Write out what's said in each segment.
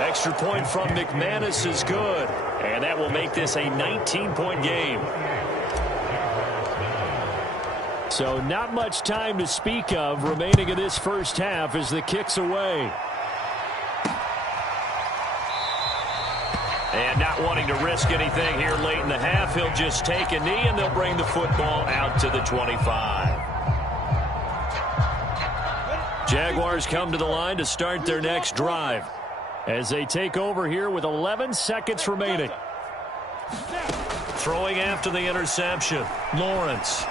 Extra point from McManus is good. And that will make this a 19-point game. So not much time to speak of remaining in this first half as the kick's away. And not wanting to risk anything here late in the half, he'll just take a knee and they'll bring the football out to the 25. Jaguars come to the line to start their next drive as they take over here with 11 seconds remaining. Throwing after the interception, Lawrence.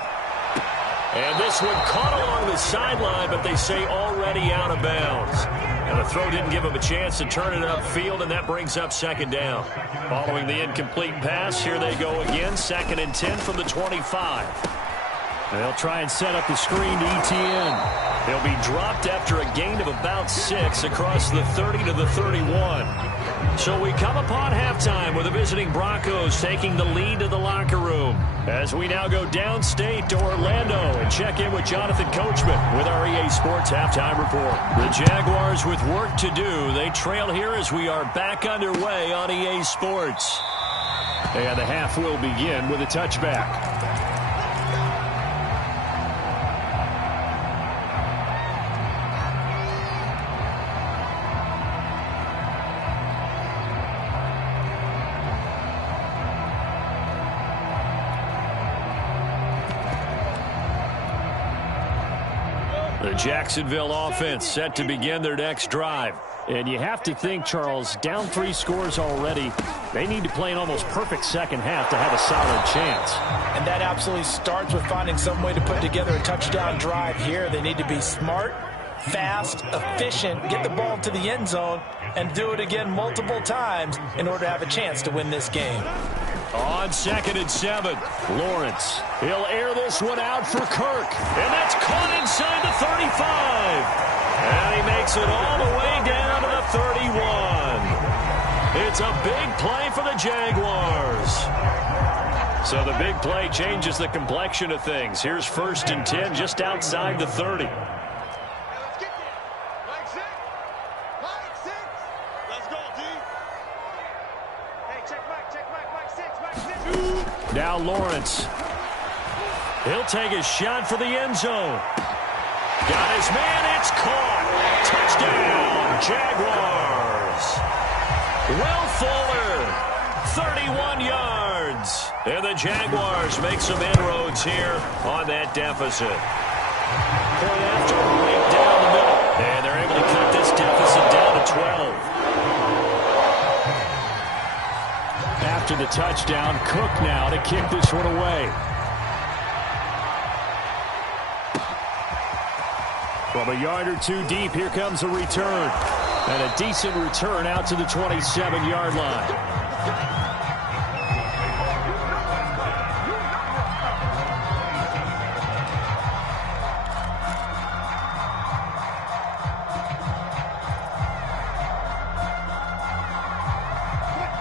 And this one caught along the sideline, but they say already out of bounds. And the throw didn't give him a chance to turn it upfield, and that brings up second down. Following the incomplete pass, here they go again, 2nd and 10 from the 25. And they'll try and set up the screen to ETN. He'll be dropped after a gain of about 6 across the 30 to the 31. So we come upon halftime with the visiting Broncos taking the lead to the locker room. As we now go downstate to Orlando and check in with Jonathan Coachman with our EA Sports Halftime Report. The Jaguars with work to do. They trail here as we are back underway on EA Sports. And the half will begin with a touchback. The Jacksonville offense set to begin their next drive. And you have to think, Charles, down 3 scores already. They need to play an almost perfect second half to have a solid chance. And that absolutely starts with finding some way to put together a touchdown drive here. They need to be smart, fast, efficient, get the ball to the end zone, and do it again multiple times in order to have a chance to win this game. On 2nd and 7, Lawrence. He'll air this one out for Kirk. And that's caught inside the 35. And he makes it all the way down to the 31. It's a big play for the Jaguars. So the big play changes the complexion of things. Here's 1st and 10 just outside the 30. Now Lawrence. He'll take a shot for the end zone. Got his man. It's caught. Touchdown, Jaguars. Will Fuller, 31 yards. And the Jaguars make some inroads here on that deficit. Point after right down the middle. And they're able to cut this deficit down to 12. After the touchdown, Cook now to kick this one away. From a yard or 2 deep, here comes a return. And a decent return out to the 27-yard line.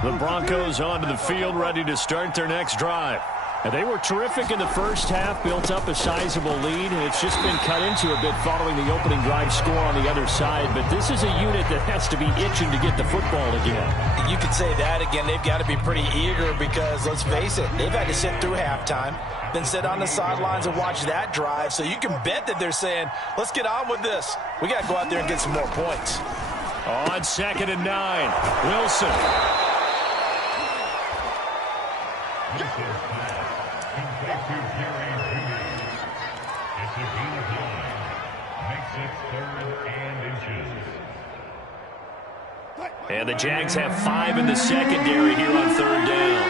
The Broncos onto the field, ready to start their next drive. And they were terrific in the first half, built up a sizable lead, and it's just been cut into a bit following the opening drive score on the other side. But this is a unit that has to be itching to get the football again. You could say that again. They've got to be pretty eager because, let's face it, they've had to sit through halftime, then sit on the sidelines and watch that drive. So you can bet that they're saying, let's get on with this. We got to go out there and get some more points. On 2nd and 9, Wilson. And the Jags have 5 in the secondary here on 3rd down.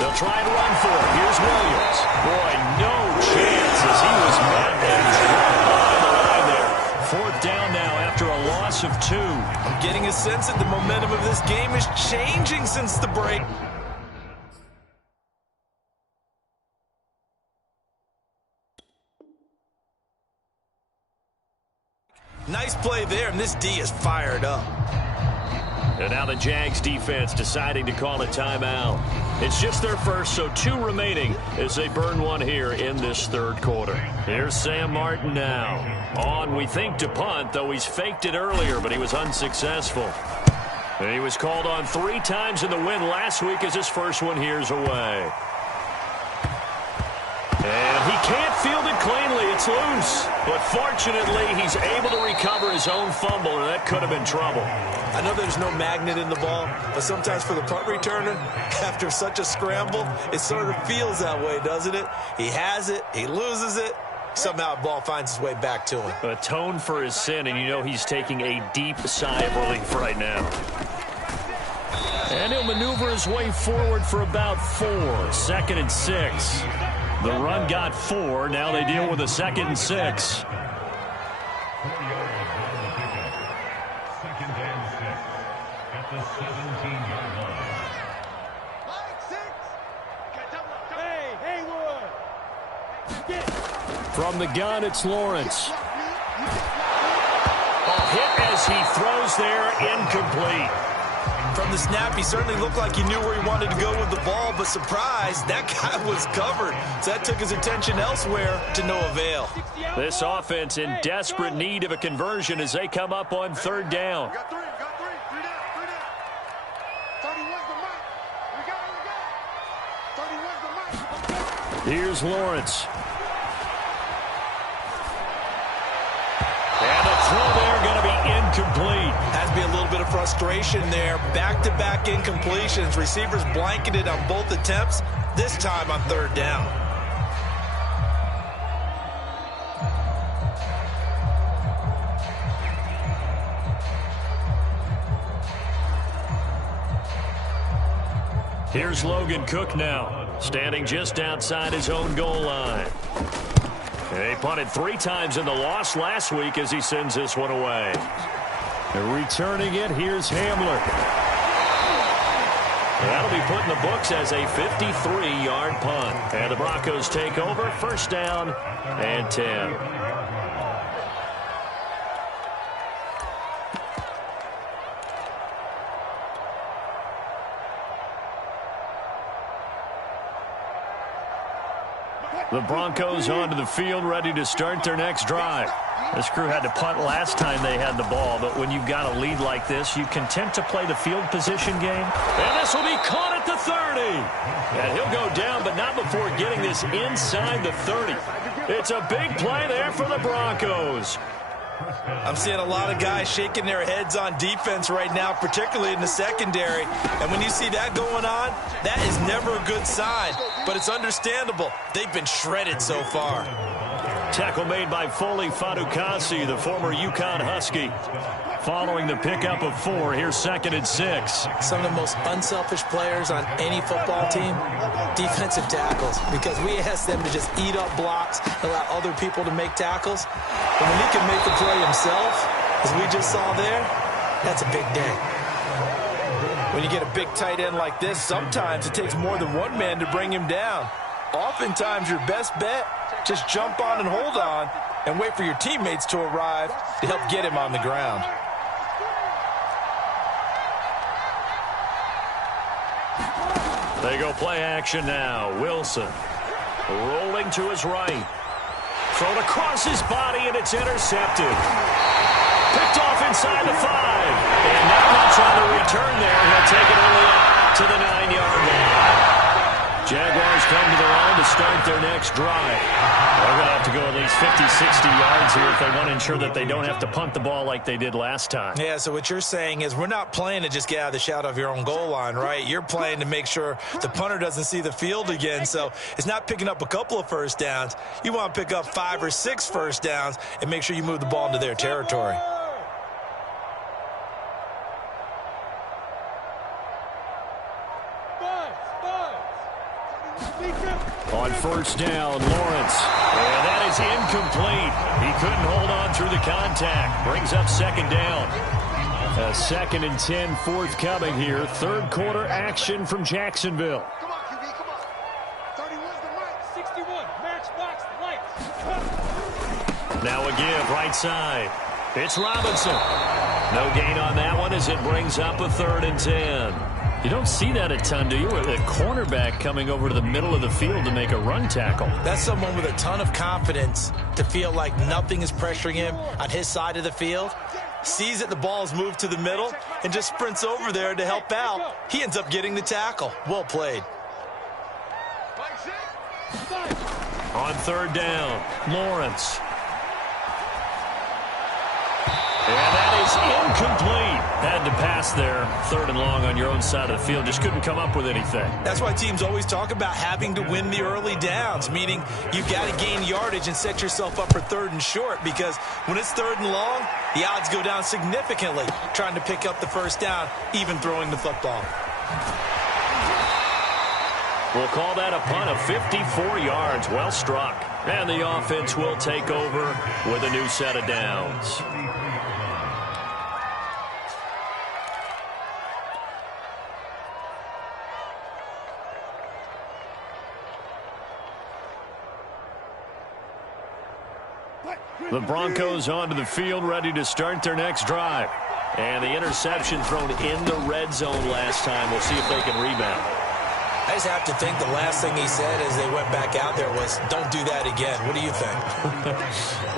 They'll try and run for it. Here's Williams. Boy, no chance as he was met and dropped behind the line there. 4th down now after a loss of 2. I'm getting a sense that the momentum of this game is changing since the break. Nice play there, and this D is fired up. And now the Jags defense deciding to call a timeout. It's just their first, so 2 remaining as they burn one here in this third quarter. Here's Sam Martin now. On, we think, to punt, though he's faked it earlier, but he was unsuccessful. And he was called on 3 times in the win last week as his first one here's away. And he can't field it cleanly. It's loose. But fortunately, he's able to recover his own fumble, and that could have been trouble. I know there's no magnet in the ball, but sometimes for the punt returner, after such a scramble, it sort of feels that way, doesn't it? He has it, he loses it, somehow the ball finds its way back to him. Atone for his sin, and you know he's taking a deep sigh of relief right now. And he'll maneuver his way forward for about 4. 2nd and 6. The run got 4. Now they deal with a 2nd and 6. From the gun, it's Lawrence. Hit as he throws there, incomplete. From the snap, he certainly looked like he knew where he wanted to go with the ball, but surprise, that guy was covered. So that took his attention elsewhere to no avail. This offense in desperate need of a conversion as they come up on 3rd down. Here's Lawrence. And the throw there going to be incomplete. Has to be a little bit of frustration there. Back-to-back incompletions. Receivers blanketed on both attempts, this time on 3rd down. Here's Logan Cook now, standing just outside his own goal line. He punted 3 times in the loss last week as he sends this one away. Returning it, here's Hamler. That'll be put in the books as a 53-yard punt. And the Broncos take over, 1st down and 10. The Broncos onto the field, ready to start their next drive. This crew had to punt last time they had the ball, but when you've got a lead like this, you content to play the field position game. And this will be caught at the 30. And he'll go down, but not before getting this inside the 30. It's a big play there for the Broncos. I'm seeing a lot of guys shaking their heads on defense right now, particularly in the secondary. And when you see that going on, that is never a good sign. But it's understandable. They've been shredded so far. Tackle made by Foley Fadukasi, the former UConn Husky. Following the pickup of 4, here's 2nd and 6. Some of the most unselfish players on any football team, defensive tackles, because we ask them to just eat up blocks, allow other people to make tackles. But when he can make the play himself, as we just saw there, that's a big day. When you get a big tight end like this, sometimes it takes more than one man to bring him down. Oftentimes, your best bet, just jump on and hold on and wait for your teammates to arrive to help get him on the ground. They go play action now. Wilson rolling to his right. Thrown across his body, and it's intercepted. Picked off inside the 5. And not much on the return there. He'll take it only up to the 9-yard line. Jaguars come to the line to start their next drive. They're going to have to go at least 50, 60 yards here if they want to ensure that they don't have to punt the ball like they did last time. Yeah, so what you're saying is we're not playing to just get out of the shadow of your own goal line, right? You're playing to make sure the punter doesn't see the field again. So it's not picking up a couple of first downs. You want to pick up 5 or 6 first downs and make sure you move the ball into their territory. On 1st down, Lawrence. And that is incomplete. He couldn't hold on through the contact. Brings up 2nd down. A 2nd and 10 forthcoming here. 3rd quarter action from Jacksonville. Come on, QB, come on. 31's the right. 61, matchbox, lights. Now a give, right side. It's Robinson. No gain on that one as it brings up a 3rd and 10. You don't see that a ton, do you? A cornerback coming over to the middle of the field to make a run tackle. That's someone with a ton of confidence to feel like nothing is pressuring him on his side of the field. Sees that the ball is moved to the middle and just sprints over there to help out. He ends up getting the tackle. Well played. On 3rd down, Lawrence. And that is incomplete. Had to pass there. 3rd and long on your own side of the field. Just couldn't come up with anything. That's why teams always talk about having to win the early downs, meaning you've got to gain yardage and set yourself up for 3rd and short, because when it's 3rd and long, the odds go down significantly trying to pick up the 1st down, even throwing the football. We'll call that a punt of 54 yards. Well struck. And the offense will take over with a new set of downs. The Broncos onto the field, ready to start their next drive. And the interception thrown in the red zone last time. We'll see if they can rebound. I just have to think the last thing he said as they went back out there was, don't do that again. What do you think?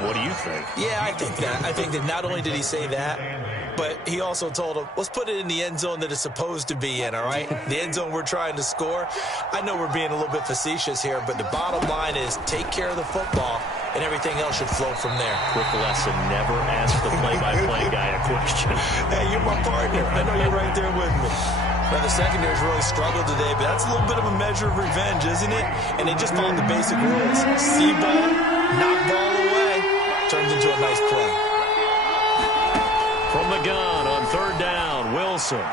What do you think? Yeah, I think that. I think that not only did he say that, but he also told him, let's put it in the end zone that it's supposed to be in, all right? The end zone we're trying to score. I know we're being a little bit facetious here, but the bottom line is take care of the football, and everything else should flow from there. Quick lesson, never ask the play-by-play guy a question. Hey, you're my partner. I know you're right there with me. Now, the secondary's really struggled today, but that's a little bit of a measure of revenge, isn't it? And they just followed the basic rules. See ball, knock ball away, turns into a nice play. From the gun on 3rd down, Wilson.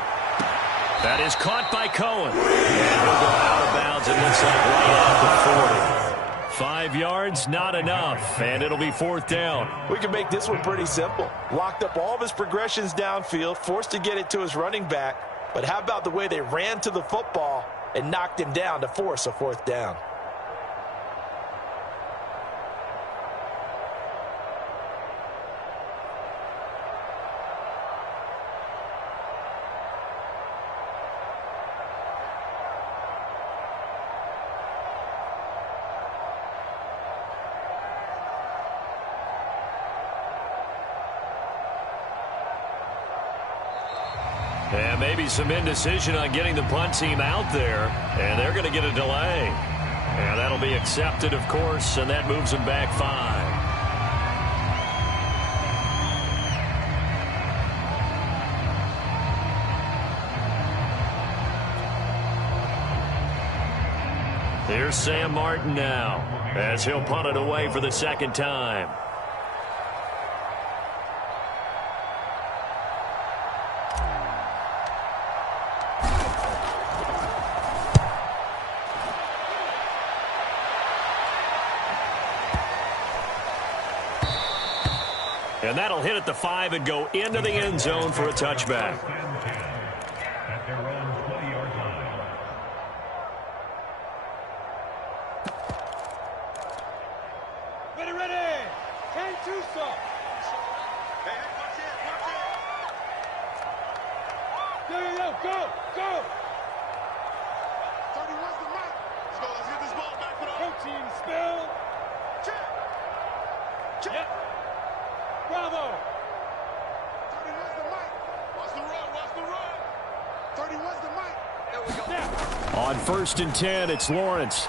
That is caught by Cohen. And he'll go out of bounds, it looks like right at the 40. 5 yards, not enough, and it'll be 4th down. We can make this one pretty simple. Locked up all of his progressions downfield, forced to get it to his running back. But how about the way they ran to the football and knocked him down to force a 4th down? And maybe some indecision on getting the punt team out there. And they're going to get a delay. And that'll be accepted, of course, and that moves them back 5. Here's Sam Martin now as he'll punt it away for the 2nd time. And that'll hit at the 5 and go into the end zone for a touchback. Ready. 10-2 stop. Yo, go. 31's the mic. Let's get this ball back for the protein spill. Check. Yep. Bravo. 31's the mic. Watch the run. 31's the mic. There we go. Now. On 1st and 10, it's Lawrence.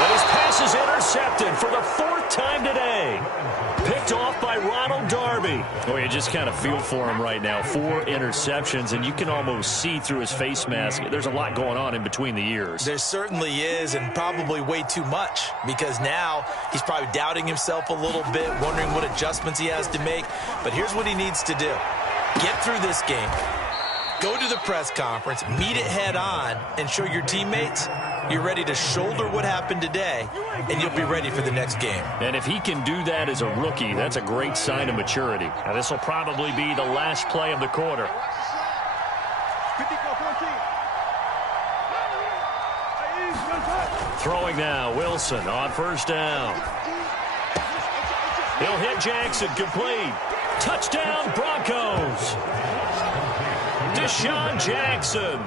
And his pass is intercepted for the 4th time today. Picked off by Ronald Darby. Oh, you just kind of feel for him right now. 4 interceptions, and you can almost see through his face mask. There's a lot going on in between the ears. There certainly is, and probably way too much, because now he's probably doubting himself a little bit, wondering what adjustments he has to make. But here's what he needs to do. Get through this game. Go to the press conference, meet it head on, and show your teammates you're ready to shoulder what happened today, and you'll be ready for the next game. And if he can do that as a rookie, that's a great sign of maturity. Now, this will probably be the last play of the quarter. Throwing now, Wilson on 1st down. He'll hit Jackson, complete. Touchdown, Broncos. Deshaun Jackson,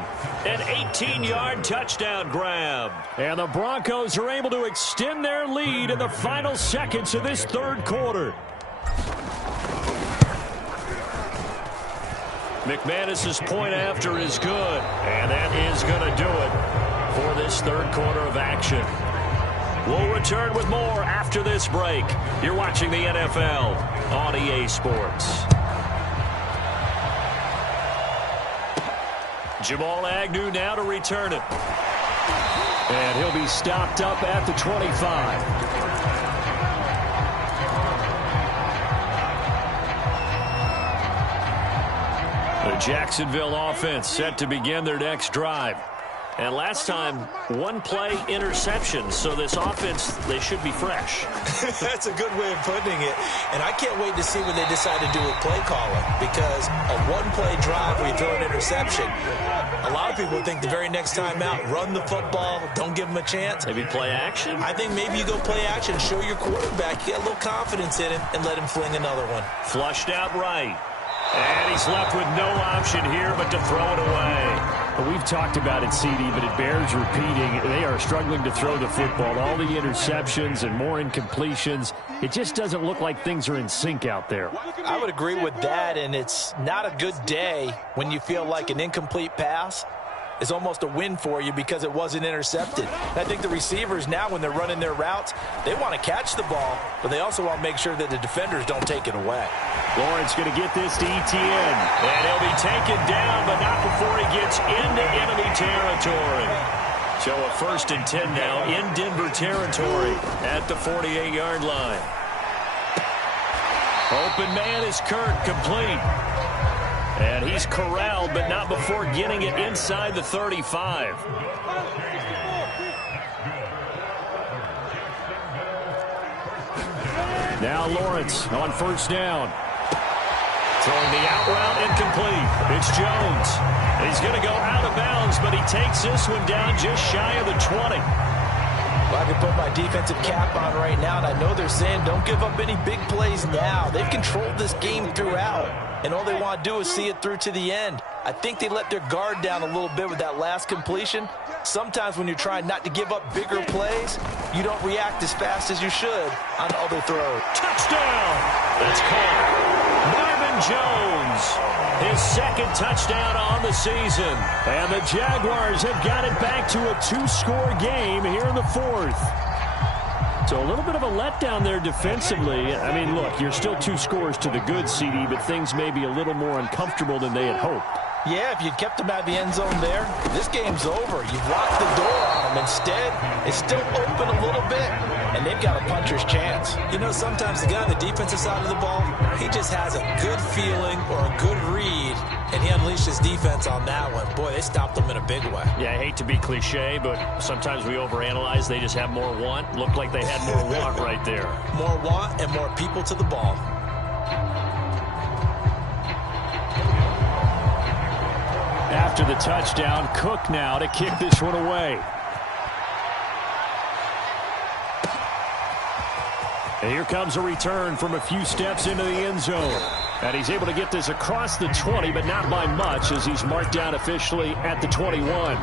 an 18-yard touchdown grab. And the Broncos are able to extend their lead in the final seconds of this third quarter. McManus's point after is good, and that is going to do it for this third quarter of action. We'll return with more after this break. You're watching the NFL on EA Sports. Jamal Agnew now to return it. And he'll be stopped up at the 25. The Jacksonville offense set to begin their next drive. And last time, one-play interception. So this offense, they should be fresh. That's a good way of putting it. And I can't wait to see what they decide to do with play calling. Because a one-play drive where you throw an interception, a lot of people think the very next time out, run the football, don't give them a chance. Maybe play action? I think maybe you go play action, show your quarterback, get a little confidence in him, and let him fling another one. Flushed out right. And he's left with no option here but to throw it away. Well, we've talked about it, CD, but it bears repeating. They are struggling to throw the football. All the interceptions and more incompletions. It just doesn't look like things are in sync out there. I would agree with that, and it's not a good day when you feel like an incomplete pass is almost a win for you because it wasn't intercepted. And I think the receivers now, when they're running their routes, they want to catch the ball, but they also want to make sure that the defenders don't take it away. Lawrence going to get this to ETN. And he'll be taken down, but not before he gets into enemy territory. So a 1st and 10 now in Denver territory at the 48-yard line. Open man is Kirk, complete. And he's corralled, but not before getting it inside the 35. Now Lawrence on 1st down. Throwing the out route incomplete. It's Jones. He's going to go out of bounds, but he takes this one down just shy of the 20. Well, I can put my defensive cap on right now, and I know they're saying don't give up any big plays now. They've controlled this game throughout, and all they want to do is see it through to the end. I think they let their guard down a little bit with that last completion. Sometimes when you're trying not to give up bigger plays, you don't react as fast as you should on other throws. Touchdown! That's caught. Marvin Jones, his 2nd touchdown on the season. And the Jaguars have got it back to a 2-score game here in the 4th. So a little bit of a letdown there defensively. I mean, look, you're still 2 scores to the good, CD, but things may be a little more uncomfortable than they had hoped. Yeah, if you'd kept them out of the end zone there, this game's over. You've locked the door on them. Instead, it's still open a little bit, and they've got a puncher's chance. You know, sometimes the guy on the defensive side of the ball, he just has a good feeling or a good read, and he unleashed his defense on that one. Boy, they stopped them in a big way. Yeah, I hate to be cliche, but sometimes we overanalyze. They just have more want. Looked like they had more want right there. More want and more people to the ball. After the touchdown, Cook now to kick this one away. And here comes a return from a few steps into the end zone. And he's able to get this across the 20, but not by much as he's marked down officially at the 21.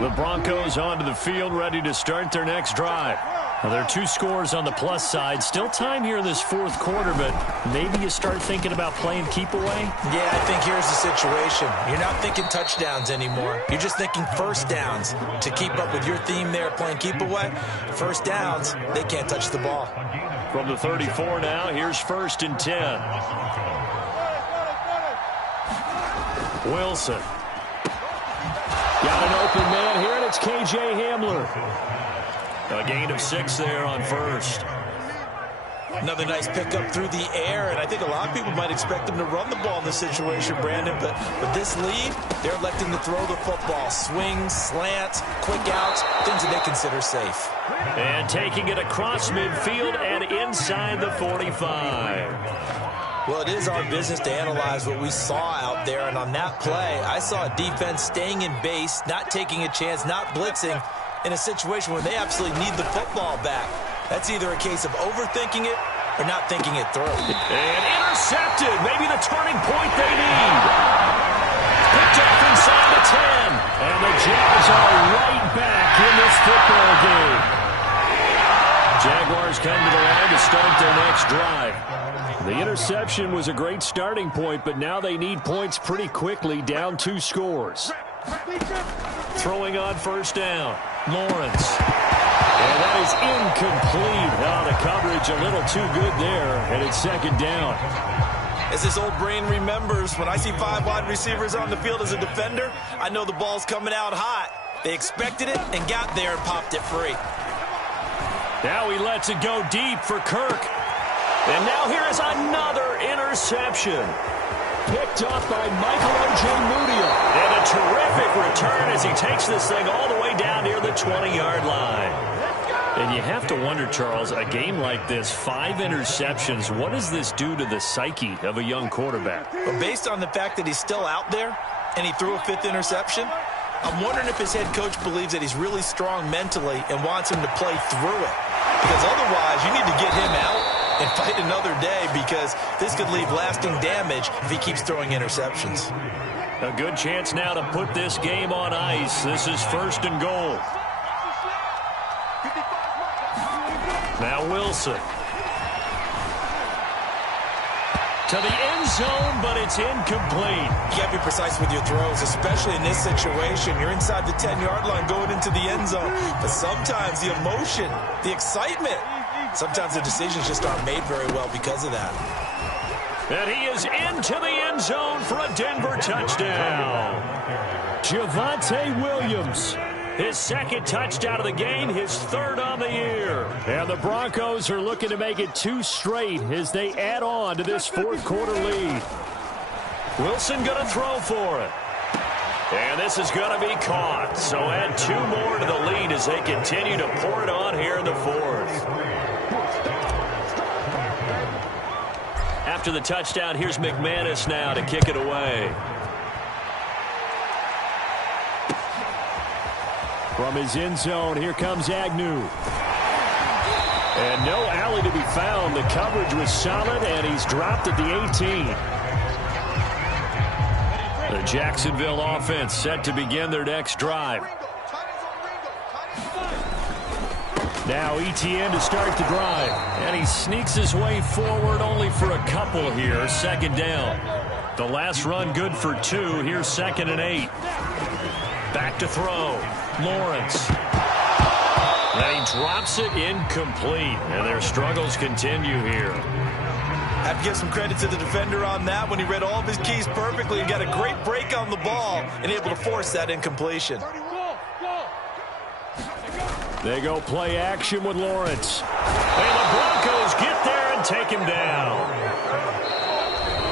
The Broncos onto the field, ready to start their next drive. Now, there are 2 scores on the plus side. Still time here in this 4th quarter, but maybe you start thinking about playing keep away? Yeah, I think here's the situation. You're not thinking touchdowns anymore. You're just thinking 1st downs. To keep up with your theme there, playing keep away, 1st downs, they can't touch the ball. From the 34 now, here's 1st and 10. Wilson. Got an open man here, and it's K.J. Hamler. A gain of 6 there on 1st. Another nice pickup through the air, and I think a lot of people might expect them to run the ball in this situation, Brandon, but with this lead, they're electing to throw the football. Swings, slants, quick outs, things that they consider safe. And taking it across midfield and inside the 45. Well, it is our business to analyze what we saw out there, and on that play, I saw a defense staying in base, not taking a chance, not blitzing, in a situation where they absolutely need the football back. That's either a case of overthinking it or not thinking it through. And intercepted, maybe the turning point they need. Picked off inside the 10. And the Jags are right back in this football game. Jaguars come to the line to start their next drive. The interception was a great starting point, but now they need points pretty quickly, down 2 scores. Throwing on first down, Lawrence. And that is incomplete. Oh, the coverage a little too good there, and it's second down. As this old brain remembers, when I see 5 wide receivers on the field as a defender, I know the ball's coming out hot. They expected it and got there and popped it free. Now he lets it go deep for Kirk. And now here is another interception. Picked off by Michael Ojemudia. And a terrific return as he takes this thing all the way down near the 20-yard line. And you have to wonder, Charles, a game like this, 5 interceptions, what does this do to the psyche of a young quarterback? But based on the fact that he's still out there and he threw a 5th interception, I'm wondering if his head coach believes that he's really strong mentally and wants him to play through it. Because otherwise, you need to get him out and fight another day, because this could leave lasting damage if he keeps throwing interceptions. A good chance now to put this game on ice. This is 1st and goal. Now Wilson. To the end zone, but it's incomplete. You got to be precise with your throws, especially in this situation. You're inside the 10-yard line going into the end zone. But sometimes the emotion, the excitement, sometimes the decisions just aren't made very well because of that. And he is into the end zone for a Denver touchdown. Javonte Williams. His 2nd touchdown of the game, his 3rd on the year. And the Broncos are looking to make it 2 straight as they add on to this 4th quarter lead. Wilson going to throw for it. And this is going to be caught. So add 2 more to the lead as they continue to pour it on here in the 4th. After the touchdown, here's McManus now to kick it away. From his end zone, here comes Agnew. And no alley to be found. The coverage was solid, and he's dropped at the 18. The Jacksonville offense set to begin their next drive. Now Etienne to start the drive. And he sneaks his way forward only for a couple here. 2nd down. The last run good for 2. Here's 2nd and 8. Back to throw. Lawrence. And he drops it incomplete. And their struggles continue here. I have to give some credit to the defender on that when he read all of his keys perfectly and got a great break on the ball and able to force that incompletion. They go play action with Lawrence. And the Broncos get there and take him down.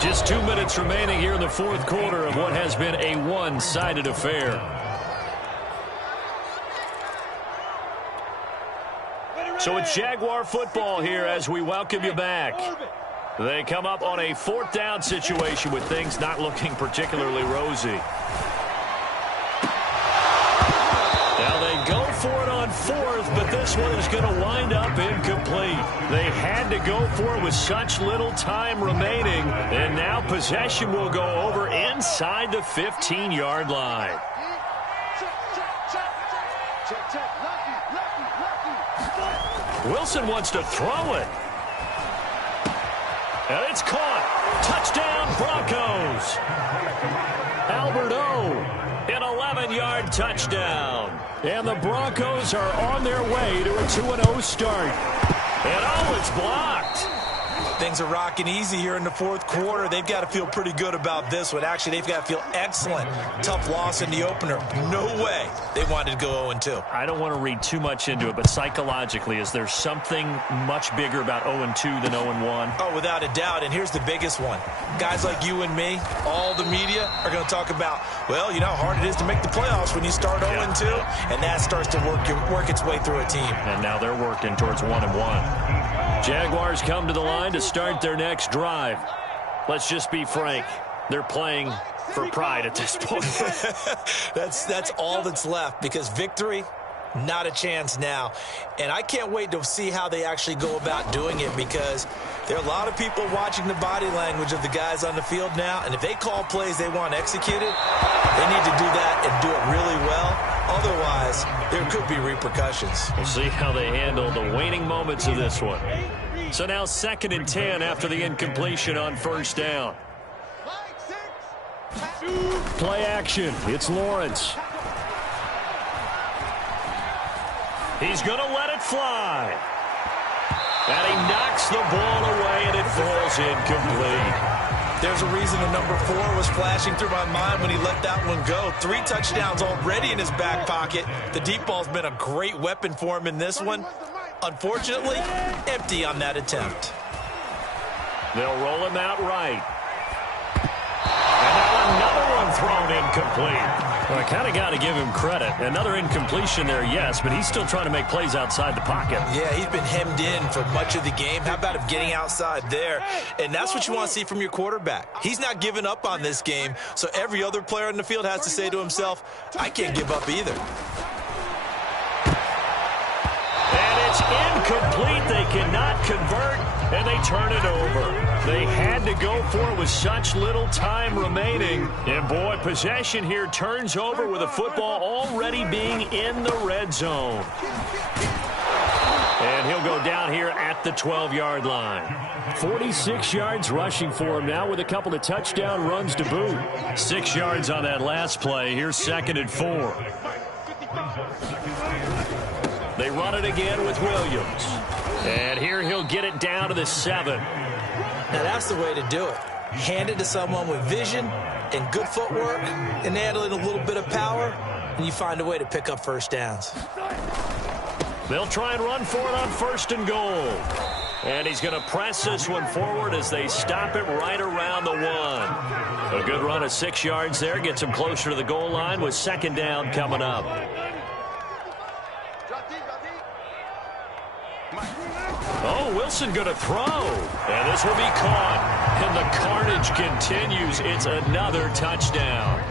Just 2 minutes remaining here in the 4th quarter of what has been a one-sided affair. So it's Jaguar football here as we welcome you back. They come up on a 4th down situation with things not looking particularly rosy. Now they go for it on 4th, but this one is going to wind up incomplete. They had to go for it with such little time remaining, and now possession will go over inside the 15-yard line. Wilson wants to throw it. And it's caught. Touchdown, Broncos. Albert O. An 11-yard touchdown. And the Broncos are on their way to a 2-0 start. And it's blocked. Things are rocking easy here in the 4th quarter. They've got to feel pretty good about this one. Actually, they've got to feel excellent. Tough loss in the opener. No way they wanted to go 0-2. I don't want to read too much into it, but psychologically, is there something much bigger about 0-2 than 0-1? Oh, without a doubt. And here's the biggest one. Guys like you and me, all the media, are going to talk about, well, you know how hard it is to make the playoffs when you start 0-2, and that starts to work its way through a team. And now they're working towards 1-1. Jaguars come to the line to start their next drive. Let's just be frank. They're playing for pride at this point. That's all that's left, because victory, not a chance now. And I can't wait to see how they actually go about doing it, because there are a lot of people watching the body language of the guys on the field now, and if they call plays they want executed, they need to do that and do it really well. Otherwise, there could be repercussions. We'll see how they handle the waning moments of this one. So now 2nd and 10 after the incompletion on 1st down. Play action. It's Lawrence. He's going to let it fly. And he knocks the ball away, and it falls incomplete. There's a reason the number 4 was flashing through my mind when he let that one go. 3 touchdowns already in his back pocket. The deep ball's been a great weapon for him in this one. Unfortunately, empty on that attempt. They'll roll him out right. And now another one thrown incomplete. Well, I kind of got to give him credit. Another incompletion there, yes, but he's still trying to make plays outside the pocket. Yeah, he's been hemmed in for much of the game. How about him getting outside there? And that's what you want to see from your quarterback. He's not giving up on this game, so every other player in the field has to say to himself, I can't give up either. And it's incomplete. They cannot convert, and they turn it over. They had to go for it with such little time remaining. And, boy, possession here turns over with the football already being in the red zone. And he'll go down here at the 12-yard line. 46 yards rushing for him now with a couple of touchdown runs to boot. 6 yards on that last play. Here's 2nd and 4. They run it again with Williams. And here he'll get it down to the 7. Now that's the way to do it. Hand it to someone with vision and good footwork, and add in a little bit of power, and you find a way to pick up 1st downs. They'll try and run for it on 1st and goal. And he's going to press this one forward as they stop it right around the 1. A good run of 6 yards there. Gets him closer to the goal line with 2nd down coming up. Oh, Wilson going to throw. And this will be caught. And the carnage continues. It's another touchdown.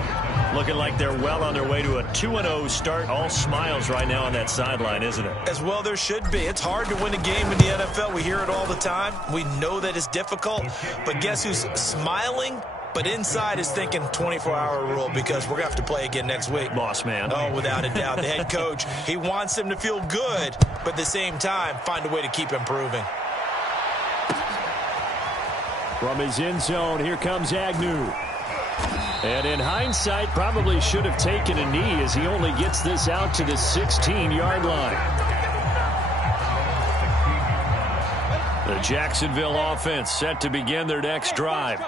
Looking like they're well on their way to a 2-0 start. All smiles right now on that sideline, isn't it? As well there should be. It's hard to win a game in the NFL. We hear it all the time. We know that it's difficult. But guess who's smiling? But inside is thinking 24-hour rule, because we're going to have to play again next week. Boss man. Oh, without a doubt. The head coach, he wants him to feel good, but at the same time, find a way to keep improving. From his end zone, here comes Agnew. And in hindsight, probably should have taken a knee as he only gets this out to the 16-yard line. The Jacksonville offense set to begin their next drive.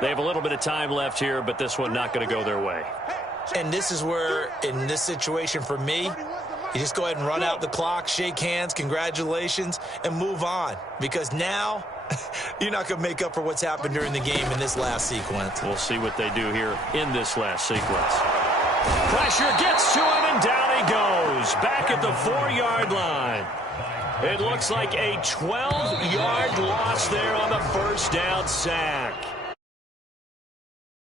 They have a little bit of time left here, but this one not going to go their way. And this is where, in this situation for me, you just go ahead and run out the clock, shake hands, congratulations, and move on. Because now, you're not going to make up for what's happened during the game in this last sequence. We'll see what they do here in this last sequence. Pressure gets to him, and down he goes. Back at the 4-yard line. It looks like a 12-yard loss there on the 1st down sack.